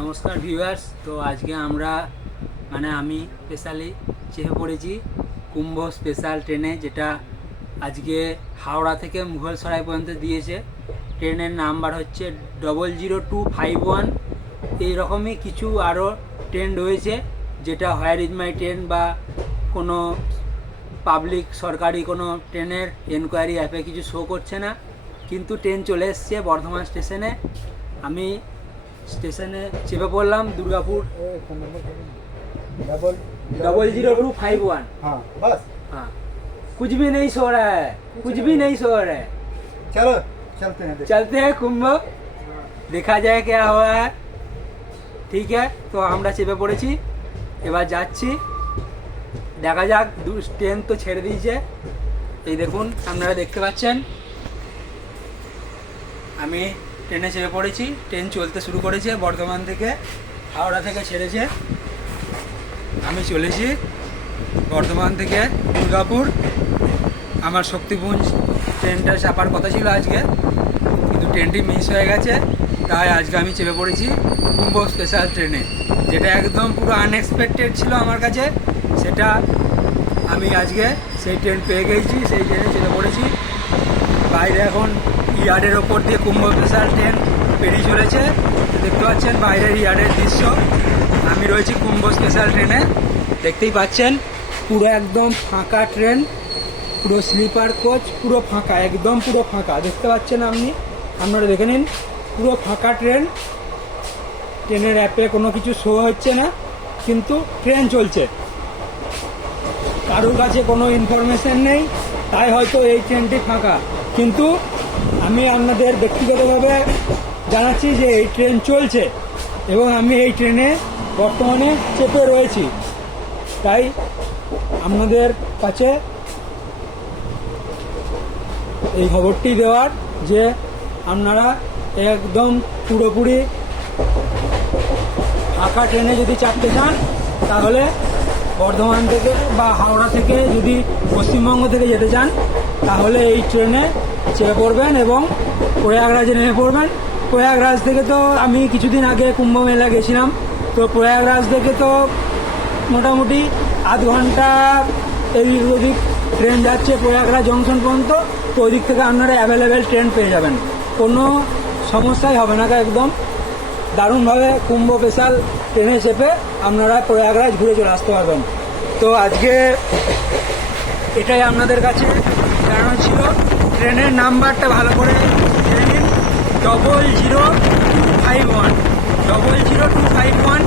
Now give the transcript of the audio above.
নমস্কার ভিউয়ার্স তো আজকে আমরা মানে আমি স্পেশালি চেপে পড়েছি কুম্ভ স্পেশাল ট্রেনে যেটা আজকে হাওড়া থেকে মুঘলসরাই পর্যন্ত দিয়েছে। ট্রেনের নাম্বার হচ্ছে double zero two five one এইরকমই কিছু আরও ট্রেন রয়েছে, যেটা হোয়ার ইজ মাই ট্রেন বা কোনো পাবলিক সরকারি কোনো ট্রেনের এনকোয়ারি অ্যাপে কিছু শো করছে না। কিন্তু ট্রেন চলে এসছে বর্ধমান স্টেশনে আমি স্টেশনে চেপে পড়লাম Durgapur double double zero two five one हाँ बस हाँ कुछ भी नहीं सो रहा है कुछ भी नहीं सो रहा है चलो चलते हैं देखते चलते हैं कुंभ দেখা যায় क्या हुआ है ঠিক है তো আমরা চেপে পড়েছি এবার যাচ্ছি দেখা যাক দু ট্রেন তো ছেড়ে দিয়েছে এই দেখুন আপনারা দেখতে পাচ্ছেন আমি ট্রেনে চেপে পড়েছি। ট্রেন চলতে শুরু করেছে বর্ধমান থেকে, হাওড়া থেকে ছেড়েছে। আমি চলেছি বর্ধমান থেকে দুর্গাপুর। আমার শক্তিপুঞ্জ ট্রেনটা চাপার কথা ছিল আজকে, কিন্তু ট্রেনটি মিস হয়ে গেছে। তাই আজকে আমি চেপে পড়েছি কুম্ভ স্পেশাল ট্রেনে, যেটা একদম পুরো আনএক্সপেক্টেড ছিল আমার কাছে। সেটা আমি আজকে সেই ট্রেন পেয়ে গেছি, সেই ট্রেনে চেপে পড়েছি। বাইরে এখন ইয়ার্ডের ওপর দিয়ে কুম্ভ স্পেশাল ট্রেন পেরিয়ে চলেছে। দেখতে পাচ্ছেন বাইরের ইয়ার্ডের দৃশ্য। আমি রয়েছি কুম্ভ স্পেশাল ট্রেনে। দেখতেই পাচ্ছেন, পুরো একদম ফাঁকা ট্রেন, পুরো স্লিপার কোচ, পুরো ফাঁকা, একদম পুরো ফাঁকা। দেখতে পাচ্ছেন আপনি? আপনারা দেখে নিন, পুরো ফাঁকা ট্রেন। ট্রেনের অ্যাপে কোনো কিছু শো হচ্ছে না, কিন্তু ট্রেন চলছে। কারোর কাছে কোনো ইনফরমেশন নেই, তাই হয়তো এই ট্রেনটি ফাঁকা। কিন্তু আমি আপনাদের ব্যক্তিগতভাবে জানাচ্ছি যে এই ট্রেন চলছে এবং আমি এই ট্রেনে বর্তমানে চেপে রয়েছি। তাই আপনাদের কাছে এই খবরটি দেওয়ার যে আপনারা একদম পুরোপুরি ফাঁকা ট্রেনে যদি চাপতে চান, তাহলে বর্ধমান থেকে বা হাওড়া থেকে যদি পশ্চিমবঙ্গ থেকে যেতে চান, তাহলে এই ট্রেনে চেপে পড়বেন এবং প্রয়াগরাজে নেমে পড়বেন। প্রয়াগরাজ থেকে তো আমি কিছুদিন আগে কুম্ভ মেলা গেছিলাম, তো প্রয়াগরাজ থেকে তো মোটামুটি আধ ঘণ্টা এদিক ওদিক ট্রেন যাচ্ছে প্রয়াগরাজ জংশন পর্যন্ত, তো ওই থেকে আপনারা অ্যাভেলেবেল ট্রেন পেয়ে যাবেন। কোনো সমস্যাই হবে না একদম। দারুণভাবে কুম্ভ স্পেশাল ট্রেনে চেপে আপনারা প্রয়াগরাজ ঘুরে চলে আসতে পারবেন। তো আজকে এটাই আপনাদের কাছে জানানো ছিল। ট্রেনের নাম্বারটা ভালো করে জেনে নিন। Double zero two five one double zero two five one